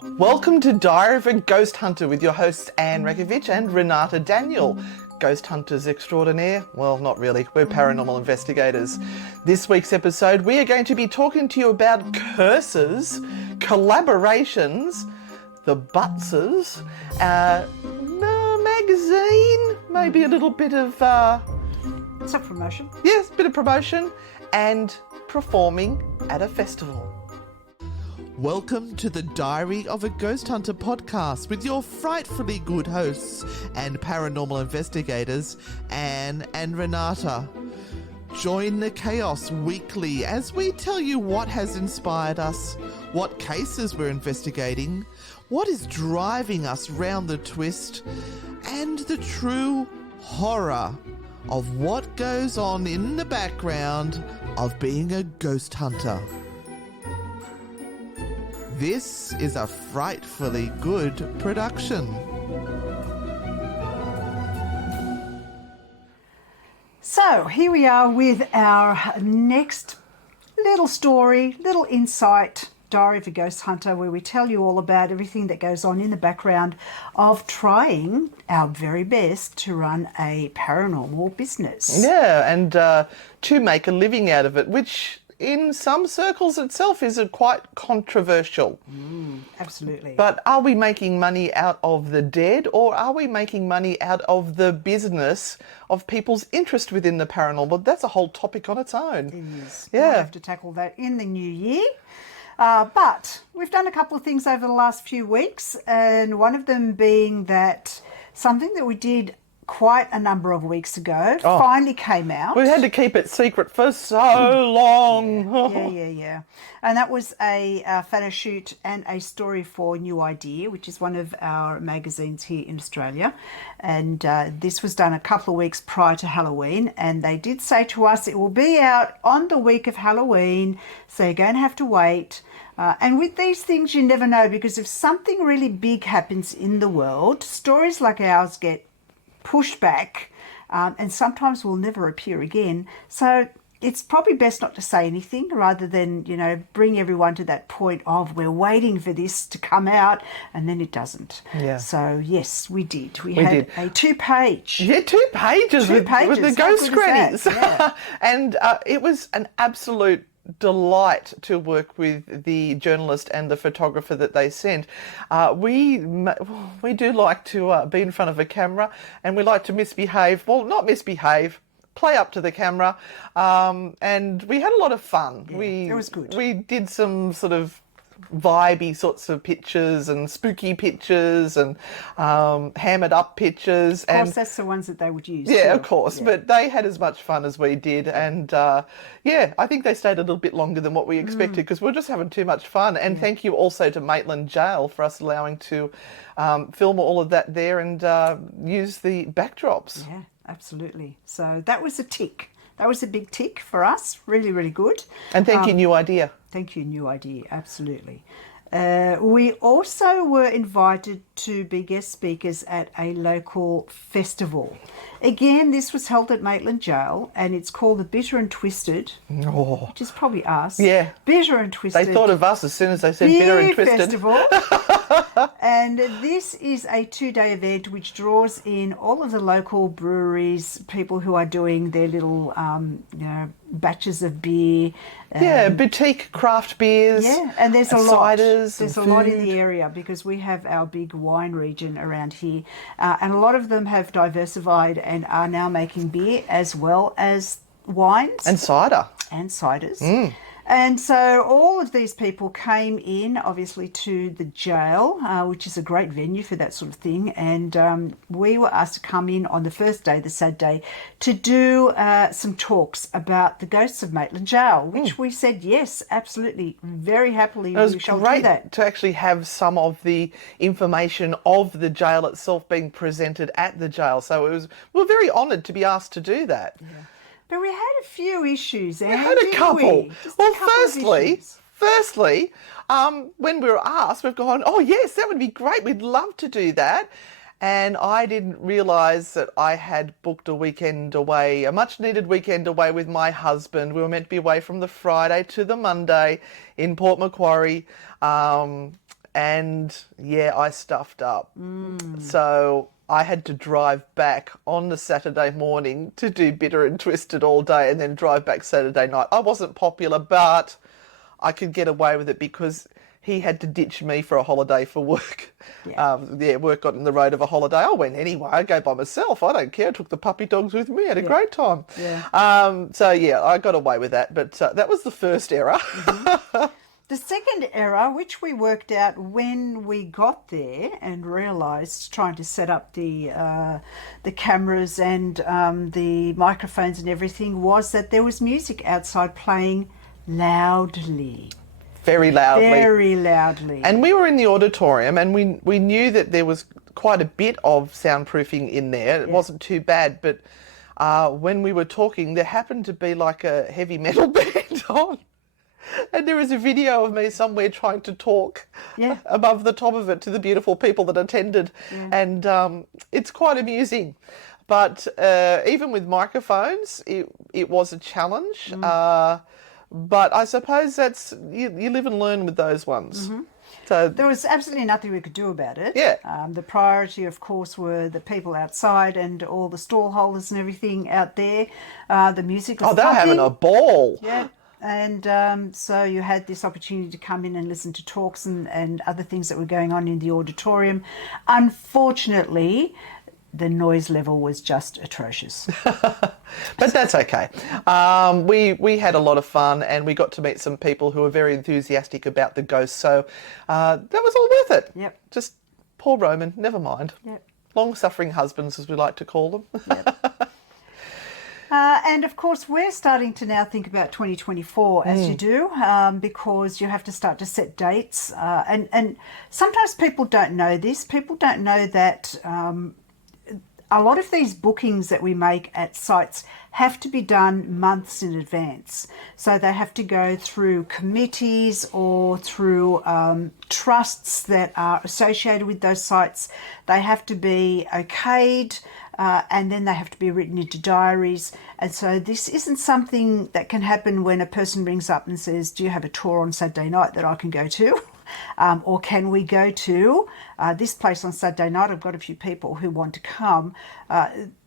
Welcome to Diary of a Ghost Hunter with your hosts Anne Rakovich and Renata Daniel. Ghost Hunters extraordinaire? Well, not really. We're paranormal investigators. This week's episode, we are going to be talking to you about curses, collaborations, the Buttses, magazine, maybe a little bit of... It's a promotion. Yes, a bit of promotion, and performing at a festival. Welcome to the Diary of a Ghost Hunter podcast with your frightfully good hosts and paranormal investigators, Anne and Renata. Join the chaos weekly as we tell you what has inspired us, what cases we're investigating, what is driving us round the twist, and the true horror of what goes on in the background of being a ghost hunter. This is a frightfully good production. So here we are with our next little story, little insight, Diary of a Ghost Hunter, where we tell you all about everything that goes on in the background of trying our very best to run a paranormal business. Yeah, and to make a living out of it, which in some circles itself is quite controversial. Absolutely. But are we making money out of the dead, or are we making money out of the business of people's interest within the paranormal? That's a whole topic on its own. It is. Yeah. We'll have to tackle that in the new year. But we've done a couple of things over the last few weeks, and one of them being that something that we did quite a number of weeks ago finally came out. We had to keep it secret for so long. Yeah. And that was a photo shoot and a story for New Idea, which is one of our magazines here in Australia. And this was done a couple of weeks prior to Halloween. And they did say to us it will be out on the week of Halloween, so you're going to have to wait. And with these things, you never know, because if something really big happens in the world, stories like ours get pushed back and sometimes will never appear again. So it's probably best not to say anything rather than, bring everyone to that point of we're waiting for this to come out and then it doesn't. Yeah. So, yes, we did. We had a two-page. Yeah, two pages with the ghost grannies. Yeah. And it was an absolute delight to work with the journalist and the photographer that they sent. We do like to be in front of a camera, and we like to misbehave. Well, not misbehave, play up to the camera, and we had a lot of fun. Yeah, it was good. We did some sort of vibey sorts of pictures and spooky pictures and hammered up pictures. Of course, that's the ones that they would use. Yeah, too. of course. Yeah. But they had as much fun as we did. And I think they stayed a little bit longer than what we expected because we're just having too much fun. And thank you also to Maitland Gaol for us allowing to film all of that there and use the backdrops. Yeah, absolutely. So that was a tick. That was a big tick for us. Really, really good. And thank you, New Idea. Thank you, New Idea. Absolutely. We also were invited to be guest speakers at a local festival. Again, this was held at Maitland Gaol, and it's called the Bitter and Twisted, which is probably us. Yeah. Bitter and Twisted. They thought of us as soon as they said Bitter and Twisted. Festival. And this is a 2-day event which draws in all of the local breweries, people who are doing their little, batches of beer. Boutique craft beers. Yeah, and there's a lot. Ciders. There's a lot in the area because we have our big wine region around here. And a lot of them have diversified and are now making beer as well as wines. And cider. And ciders. And so all of these people came in, obviously, to the jail, which is a great venue for that sort of thing. And we were asked to come in on the first day, the sad day, to do some talks about the ghosts of Maitland Gaol, which we said, yes, absolutely, very happily. It was we shall great do that. to actually have some of the information of the jail itself being presented at the jail. So we were very honoured to be asked to do that. Yeah. But we had a few issues, Anne, We had a couple. Well, firstly, when we were asked, we've gone, oh yes, that would be great. We'd love to do that. And I didn't realise that I had booked a weekend away, a much needed weekend away with my husband. We were meant to be away from the Friday to the Monday in Port Macquarie. and yeah, I stuffed up. So I had to drive back on the Saturday morning to do Bitter and Twisted all day and then drive back Saturday night. I wasn't popular, but I could get away with it because he had to ditch me for a holiday for work. Work got in the road of a holiday. I went anyway. I go by myself. I don't care. I took the puppy dogs with me. Had a great time. I got away with that. But that was the first error. The second error, which we worked out when we got there and realised, trying to set up the cameras and the microphones and everything, was that there was music outside playing loudly. Very loudly. Very loudly. And we were in the auditorium, and we knew that there was quite a bit of soundproofing in there. It wasn't too bad, but when we were talking, there happened to be like a heavy metal band on. And there was a video of me somewhere trying to talk above the top of it to the beautiful people that attended. And it's quite amusing. But even with microphones, it was a challenge. But I suppose that's, you live and learn with those ones. So there was absolutely nothing we could do about it. The priority, of course, were the people outside and all the stall holders and everything out there. The music was they're having a ball. And so you had this opportunity to come in and listen to talks and other things that were going on in the auditorium. Unfortunately, the noise level was just atrocious. But that's okay. We had a lot of fun, and we got to meet some people who were very enthusiastic about the ghosts. So that was all worth it. Just poor Roman, never mind. Long-suffering husbands, as we like to call them. And of course, we're starting to now think about 2024, as you do, because you have to start to set dates. And sometimes people don't know this. People don't know that a lot of these bookings that we make at sites have to be done months in advance. So they have to go through committees or through trusts that are associated with those sites. They have to be okayed. And then they have to be written into diaries. And so this isn't something that can happen when a person rings up and says, do you have a tour on Saturday night that I can go to? Or can we go to this place on Saturday night? I've got a few people who want to come.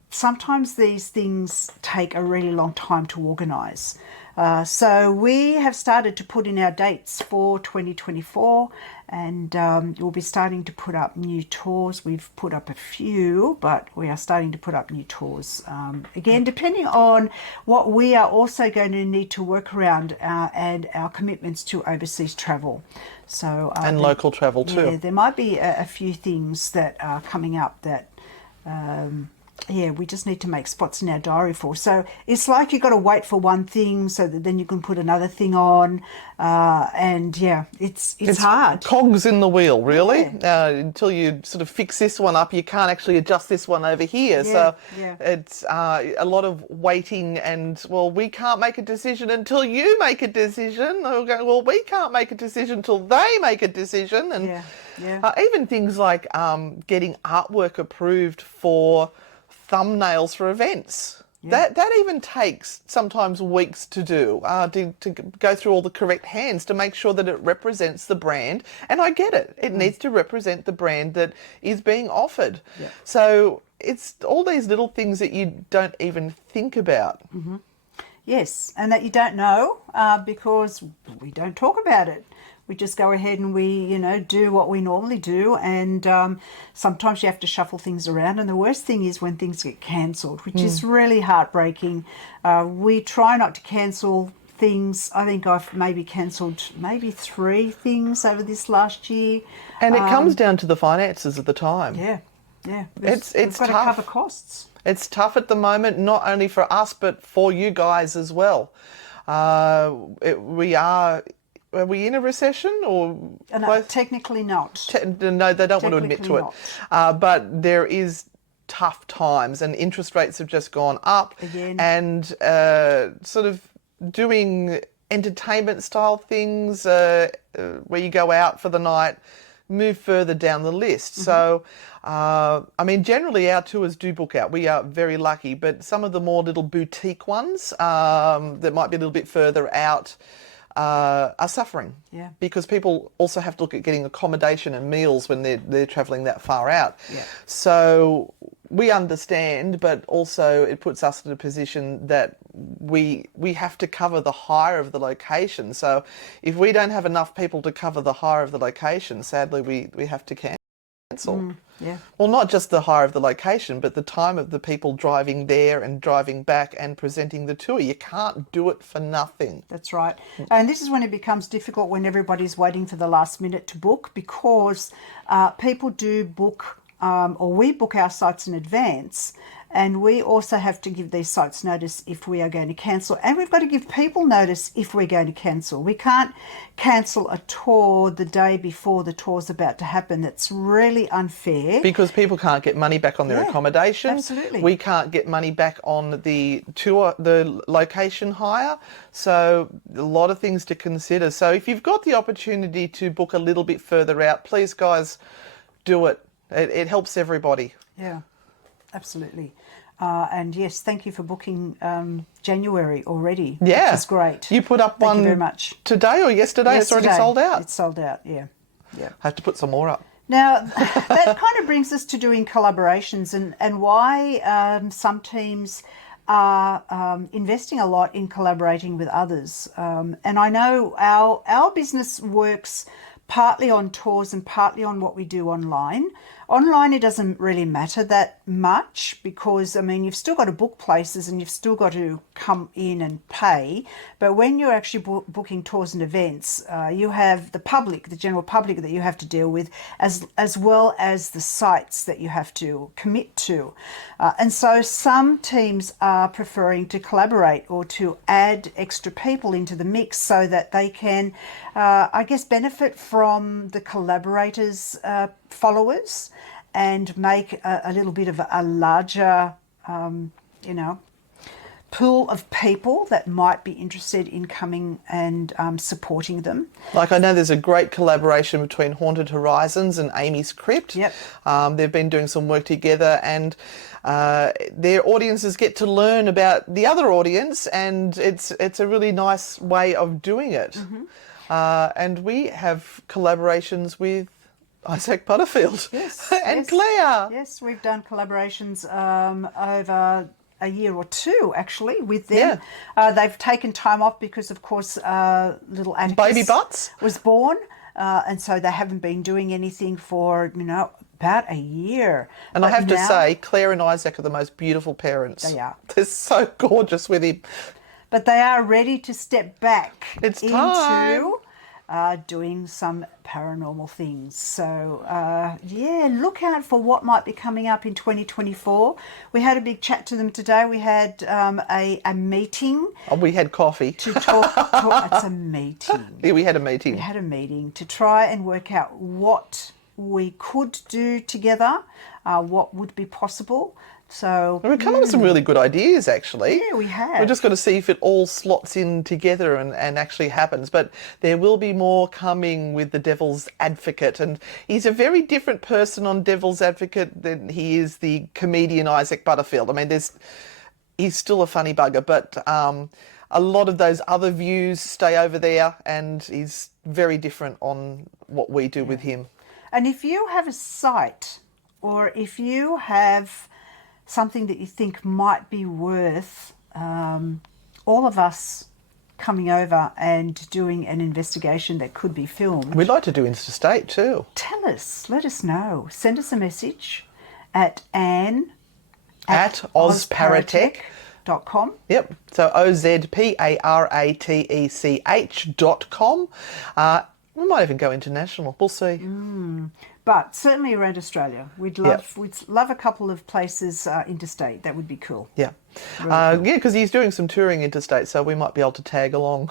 Sometimes these things take a really long time to organise. So we have started to put in our dates for 2024, and we'll be starting to put up new tours. We've put up a few, but we are starting to put up new tours. Again, depending on what we are also going to need to work around and our commitments to overseas travel. So and local travel too. Yeah, there might be a few things that are coming up that we just need to make spots in our diary for. So it's like you've got to wait for one thing so that then you can put another thing on. It's hard. Cogs in the wheel, really. Until you sort of fix this one up, you can't actually adjust this one over here. It's a lot of waiting and, well, we can't make a decision until you make a decision. Or go, well, we can't make a decision until they make a decision. And even things like getting artwork approved for thumbnails for events. That even takes sometimes weeks to do, to go through all the correct hands to make sure that it represents the brand. And I get it. It needs to represent the brand that is being offered. So it's all these little things that you don't even think about. Yes, and that you don't know because we don't talk about it. We just go ahead and we, do what we normally do. And sometimes you have to shuffle things around. And the worst thing is when things get cancelled, which is really heartbreaking. We try not to cancel things. I think I've maybe cancelled 3 things over this last year. And it comes down to the finances at the time. It's we've got tough. to cover costs. It's tough at the moment, not only for us, but for you guys as well. Are we in a recession or? No, technically not. No, they don't want to admit to it. But there is tough times, and interest rates have just gone up. Again. And sort of doing entertainment style things where you go out for the night, move further down the list. So, generally our tours do book out. We are very lucky, but some of the more little boutique ones that might be a little bit further out, are suffering. Yeah. Because people also have to look at getting accommodation and meals when they're travelling that far out. Yeah. So we understand, but also it puts us in a position that we have to cover the hire of the location. So if we don't have enough people to cover the hire of the location, sadly we have to cancel. Yeah. Well, not just the hire of the location, but the time of the people driving there and driving back and presenting the tour. You can't do it for nothing. That's right. And this is when it becomes difficult when everybody's waiting for the last minute to book, because people do book, or we book our sites in advance, and we also have to give these sites notice if we are going to cancel, and we've got to give people notice if we're going to cancel. We can't cancel a tour the day before the tour's about to happen. That's really unfair. Because people can't get money back on their accommodation. Absolutely. We can't get money back on the tour, the location hire. So a lot of things to consider. So if you've got the opportunity to book a little bit further out, please, guys, do it. It helps everybody. Yeah, absolutely. And yes, thank you for booking January already. Yeah. Which is great. You put up Thank one you very much. today or yesterday? It's already sold out. It's sold out, yeah. I have to put some more up. Now, that kind of brings us to doing collaborations and why some teams are investing a lot in collaborating with others. And I know our business works partly on tours and partly on what we do online. Online, it doesn't really matter that much because, I mean, you've still got to book places and you've still got to come in and pay. But when you're actually booking tours and events, you have the public, the general public that you have to deal with, as well as the sites that you have to commit to. And so some teams are preferring to collaborate or to add extra people into the mix so that they can, I guess, benefit from the collaborators' followers and make a little bit of a larger, pool of people that might be interested in coming and supporting them. Like I know there's a great collaboration between Haunted Horizons and Amy's Crypt. Yep. They've been doing some work together and their audiences get to learn about the other audience, and it's a really nice way of doing it. Mm-hmm. And we have collaborations with Isaac Butterfield and yes. Claire. Yes, we've done collaborations over a year or two actually with them. Yeah. They've taken time off because, of course, little Atticus Baby Butts was born, and so they haven't been doing anything for about a year. And I have to say, Claire and Isaac are the most beautiful parents. They are. They're so gorgeous with him. But they are ready to step back It's into time. Doing some paranormal things. So, look out for what might be coming up in 2024. We had a big chat to them today. We had a meeting. Oh, we had coffee. To talk. It's a meeting. Yeah, we had a meeting. We had a meeting to try and work out what we could do together, what would be possible. So we've come up with some really good ideas, actually. Yeah, we have. We're just got to see if it all slots in together and actually happens. But there will be more coming with the Devil's Advocate. And he's a very different person on Devil's Advocate than he is the comedian Isaac Butterfield. I mean, he's still a funny bugger, but a lot of those other views stay over there, and he's very different on what we do with him. And if you have a site, or if you have something that you think might be worth all of us coming over and doing an investigation that could be filmed. We'd like to do Interstate too. Tell us, let us know. Send us a message at Anne at ozparatech.com. Yep, so ozparatech.com. We might even go international. We'll see. But certainly around Australia, we'd love a couple of places interstate. That would be cool. Yeah, Really cool. yeah, because he's doing some touring interstate, so we might be able to tag along.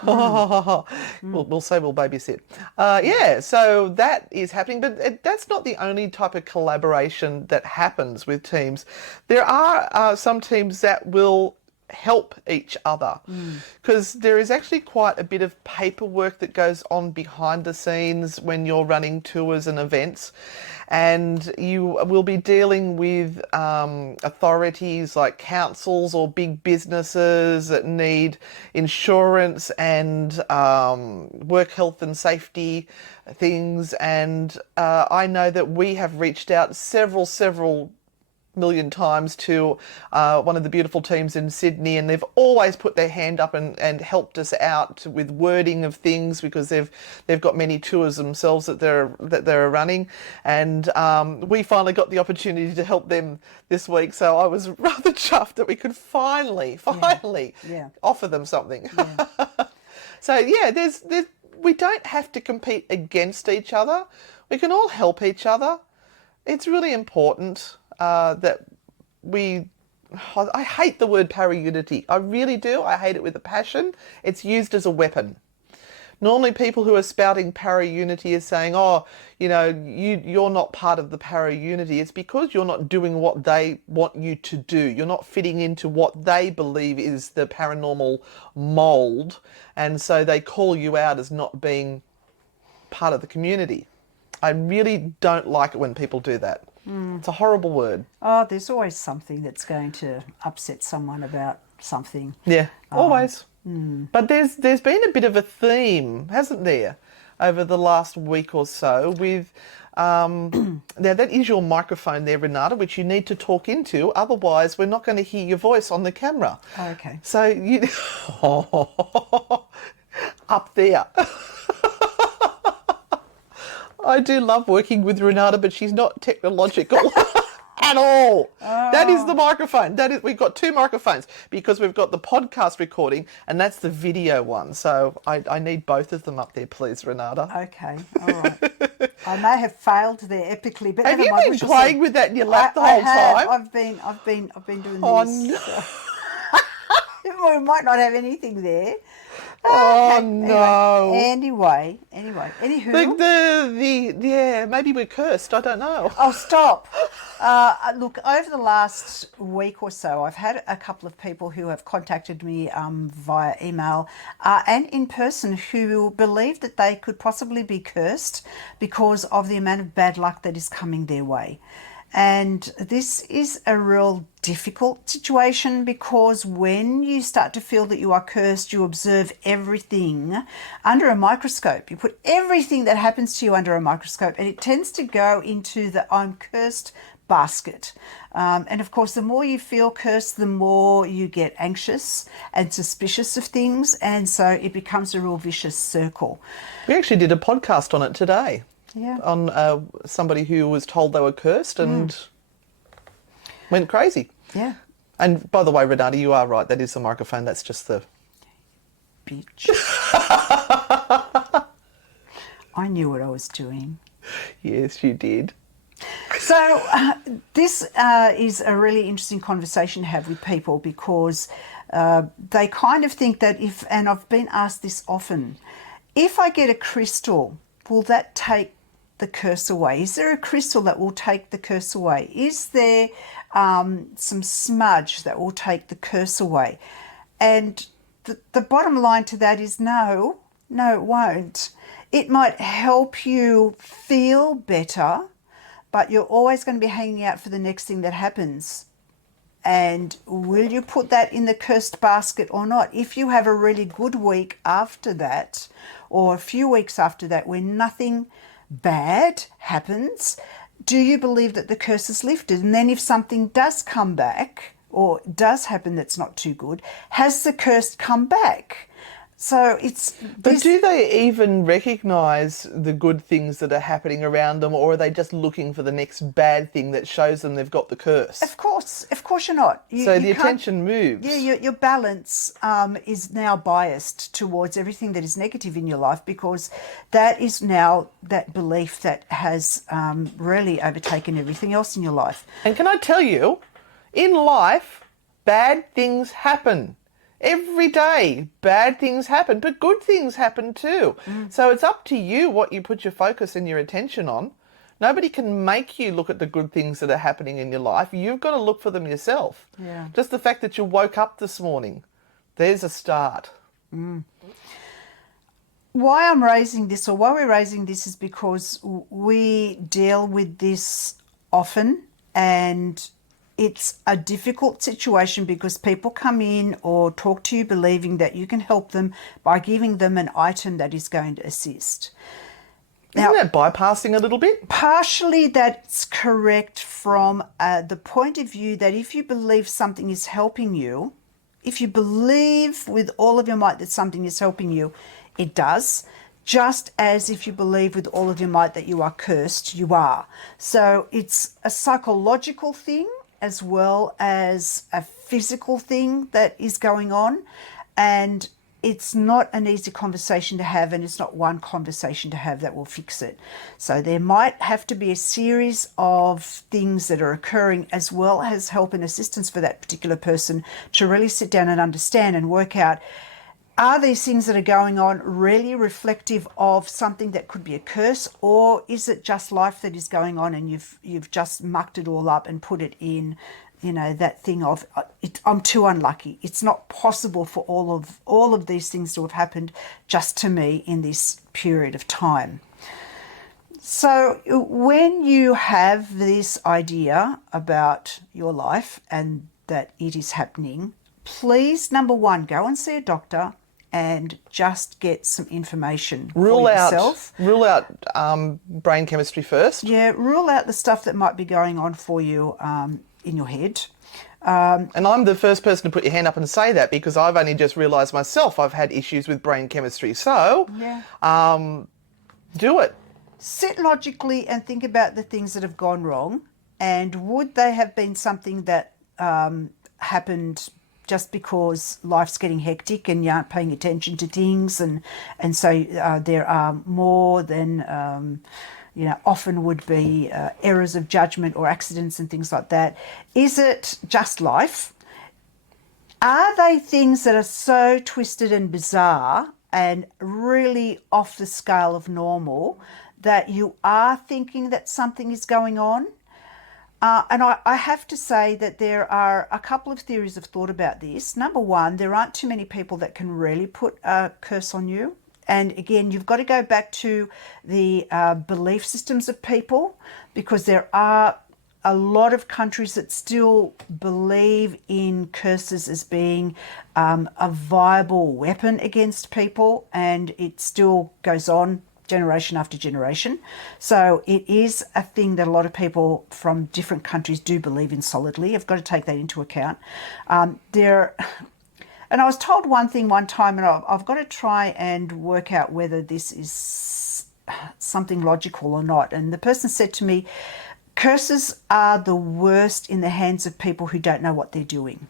We'll say we'll babysit. Yeah, so that is happening, but that's not the only type of collaboration that happens with teams. There are some teams that will help each other, because there is actually quite a bit of paperwork that goes on behind the scenes when you're running tours and events, and you will be dealing with authorities like councils or big businesses that need insurance and work health and safety things, and I know that we have reached out several million times to one of the beautiful teams in Sydney, and they've always put their hand up and helped us out with wording of things, because they've got many tours themselves that they're running, and we finally got the opportunity to help them this week, so I was rather chuffed that we could finally offer them something. So yeah, there's we don't have to compete against each other. We can all help each other. It's really important that I hate the word para-unity. I really do. I hate it with a passion. It's used as a weapon. Normally people who are spouting para-unity are saying, oh, you're not part of the para-unity. It's because you're not doing what they want you to do. You're not fitting into what they believe is the paranormal mould, and so they call you out as not being part of the community. I really don't like it when people do that. It's a horrible word. Oh, there's always something that's going to upset someone about something. Yeah, always. But there's been a bit of a theme, hasn't there, over the last week or so with... now, that is your microphone there, Renata, which you need to talk into. Otherwise, we're not going to hear your voice on the camera. Oh, okay. So, up there. I do love working with Renata, but she's not technological at all. Oh. That is the microphone. We've got two microphones, because we've got the podcast recording and that's the video one. So I need both of them up there, please, Renata. Okay, all right. I may have failed there epically, but have you been playing with that in your lap the whole time? I've been doing this. No. We might not have anything there. Oh, okay. no. Anyway. Anywho. Yeah, maybe we're cursed. I don't know. Oh, stop. Look, over the last week or so, I've had a couple of people who have contacted me via email and in person who believe that they could possibly be cursed because of the amount of bad luck that is coming their way. And this is a real difficult situation, because when you start to feel that you are cursed, you observe everything under a microscope. You put everything that happens to you under a microscope, and it tends to go into the I'm cursed basket. And of course, the more you feel cursed, the more you get anxious and suspicious of things. And so it becomes a real vicious circle. We actually did a podcast on it today. Yeah. On somebody who was told they were cursed and went crazy. Yeah. And by the way, Renata, you are right. That is the microphone. That's just the... Bitch. I knew what I was doing. Yes, you did. So this is a really interesting conversation to have with people, because they kind of think that and I've been asked this often, if I get a crystal, will that take the curse away? Is there a crystal that will take the curse away? Is there some smudge that will take the curse away? And the bottom line to that is no, it won't. It might help you feel better, but you're always going to be hanging out for the next thing that happens. And will you put that in the cursed basket or not? If you have a really good week after that, or a few weeks after that, when nothing bad happens, do you believe that the curse is lifted? And then if something does come back or does happen that's not too good, has the curse come back? So it's... But do they even recognise the good things that are happening around them, or are they just looking for the next bad thing that shows them they've got the curse? Of course you're not. So the attention moves. Yeah, your balance is now biased towards everything that is negative in your life, because that is now that belief that has really overtaken everything else in your life. And can I tell you, in life, bad things happen. Every day, bad things happen, but good things happen too. So it's up to you what you put your focus and your attention on. Nobody can make you look at the good things that are happening in your life. You've got to look for them yourself. Yeah. Just the fact that you woke up this morning, there's a start. Why I'm raising this, or why we're raising this, is because we deal with this often, and it's a difficult situation because people come in or talk to you believing that you can help them by giving them an item that is going to assist. Isn't that bypassing a little bit? Partially that's correct from the point of view that if you believe something is helping you, if you believe with all of your might that something is helping you, it does. Just as if you believe with all of your might that you are cursed, you are. So it's a psychological thing as well as a physical thing that is going on. And it's not an easy conversation to have, and it's not one conversation to have that will fix it. So there might have to be a series of things that are occurring, as well as help and assistance for that particular person to really sit down and understand and work out, are these things that are going on really reflective of something that could be a curse, or is it just life that is going on and you've just mucked it all up and put it in, you know, that thing of I'm too unlucky. It's not possible for all of these things to have happened just to me in this period of time. So when you have this idea about your life and that it is happening, please, number one, go and see a doctor and just get some information for yourself. Rule out brain chemistry first. Yeah, rule out the stuff that might be going on for you in your head. And I'm the first person to put your hand up and say that, because I've only just realised myself I've had issues with brain chemistry. So, do it. Sit logically and think about the things that have gone wrong, and would they have been something that happened just because life's getting hectic and you aren't paying attention to things, and so there are more than often would be errors of judgment or accidents and things like that. Is it just life? Are they things that are so twisted and bizarre and really off the scale of normal that you are thinking that something is going on? And I have to say that there are a couple of theories of thought about this. Number one, there aren't too many people that can really put a curse on you. And again, you've got to go back to the belief systems of people, because there are a lot of countries that still believe in curses as being a viable weapon against people, and it still goes on generation after generation. So it is a thing that a lot of people from different countries do believe in solidly. I've got to take that into account. And I was told one thing one time, and I've got to try and work out whether this is something logical or not. And the person said to me, curses are the worst in the hands of people who don't know what they're doing.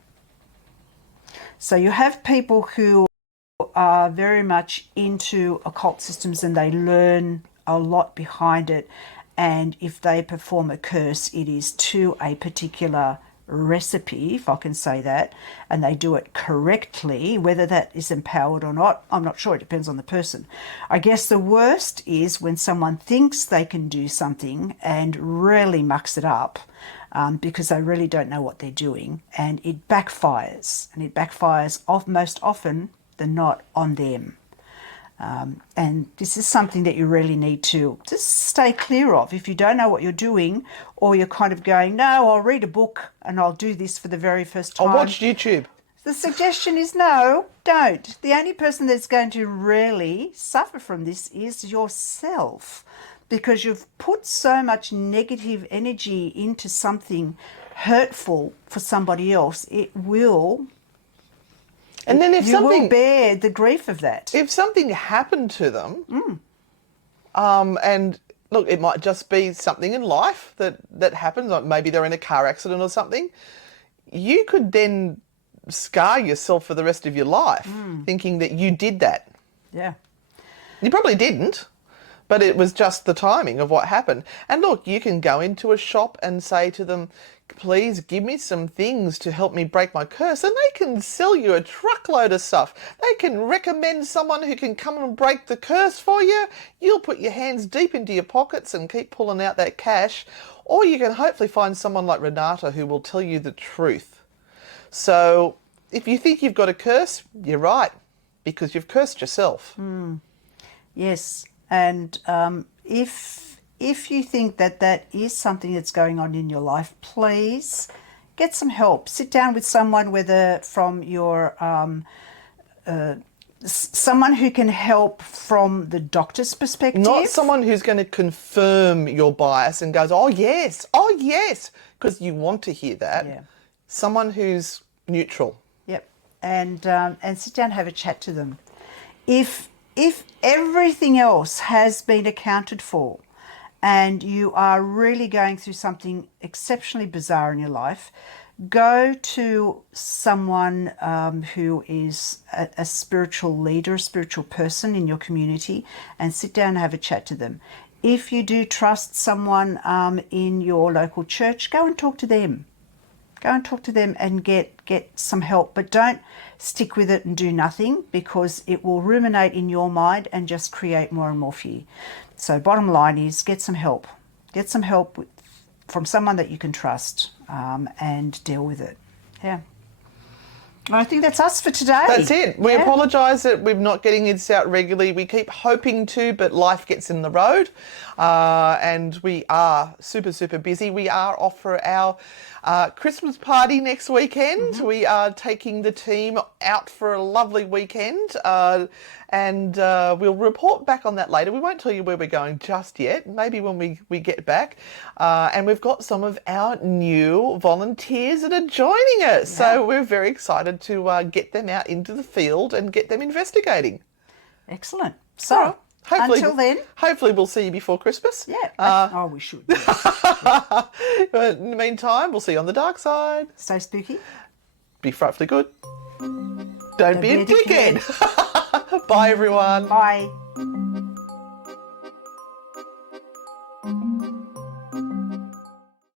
So you have people who are very much into occult systems and they learn a lot behind it, and if they perform a curse, it is to a particular recipe, if I can say that, and they do it correctly. Whether that is empowered or not, I'm not sure. It depends on the person. I guess the worst is when someone thinks they can do something and really mucks it up, because they really don't know what they're doing, and it backfires, and it backfires most often than not on them. And this is something that you really need to just stay clear of. If you don't know what you're doing, or you're kind of going, no, I'll read a book and I'll do this for the very first time. I'll watch YouTube. The suggestion is no, don't. The only person that's going to really suffer from this is yourself, because you've put so much negative energy into something hurtful for somebody else. It will... And then if you will bear the grief of that. If something happened to them, and look, it might just be something in life that happens, like maybe they're in a car accident or something, you could then scar yourself for the rest of your life thinking that you did that. Yeah. You probably didn't, But it was just the timing of what happened. And look, you can go into a shop and say to them, please give me some things to help me break my curse. And they can sell you a truckload of stuff. They can recommend someone who can come and break the curse for you. You'll put your hands deep into your pockets and keep pulling out that cash. Or you can hopefully find someone like Renata who will tell you the truth. So if you think you've got a curse, you're right, because you've cursed yourself. Yes, and if you think that is something that's going on in your life, please get some help. Sit down with someone, whether from your someone who can help from the doctor's perspective. Not someone who's going to confirm your bias and goes, oh yes, because you want to hear that. Yeah. Someone who's neutral. Yep, and sit down and have a chat to them. If everything else has been accounted for and you are really going through something exceptionally bizarre in your life, go to someone who is a spiritual leader, a spiritual person in your community, and sit down and have a chat to them. If you do trust someone in your local church, go and talk to them. Go and talk to them and get some help, but don't stick with it and do nothing, because it will ruminate in your mind and just create more and more fear. So bottom line is, get some help. Get some help from someone that you can trust, and deal with it. Yeah. I think that's us for today. That's it. We apologise that we're not getting this out regularly. We keep hoping to, but life gets in the road. And we are super, super busy. We are off for our Christmas party next weekend. Mm-hmm. We are taking the team out for a lovely weekend. And we'll report back on that later. We won't tell you where we're going just yet. Maybe when we get back. And we've got some of our new volunteers that are joining us. Yeah. So we're very excited to get them out into the field and get them investigating. Excellent. So until then, hopefully we'll see you before Christmas. Yeah. We should. Yes. But in the meantime, we'll see you on the dark side. Stay spooky. Be frightfully good. Don't be a dickhead. Bye, everyone. Bye.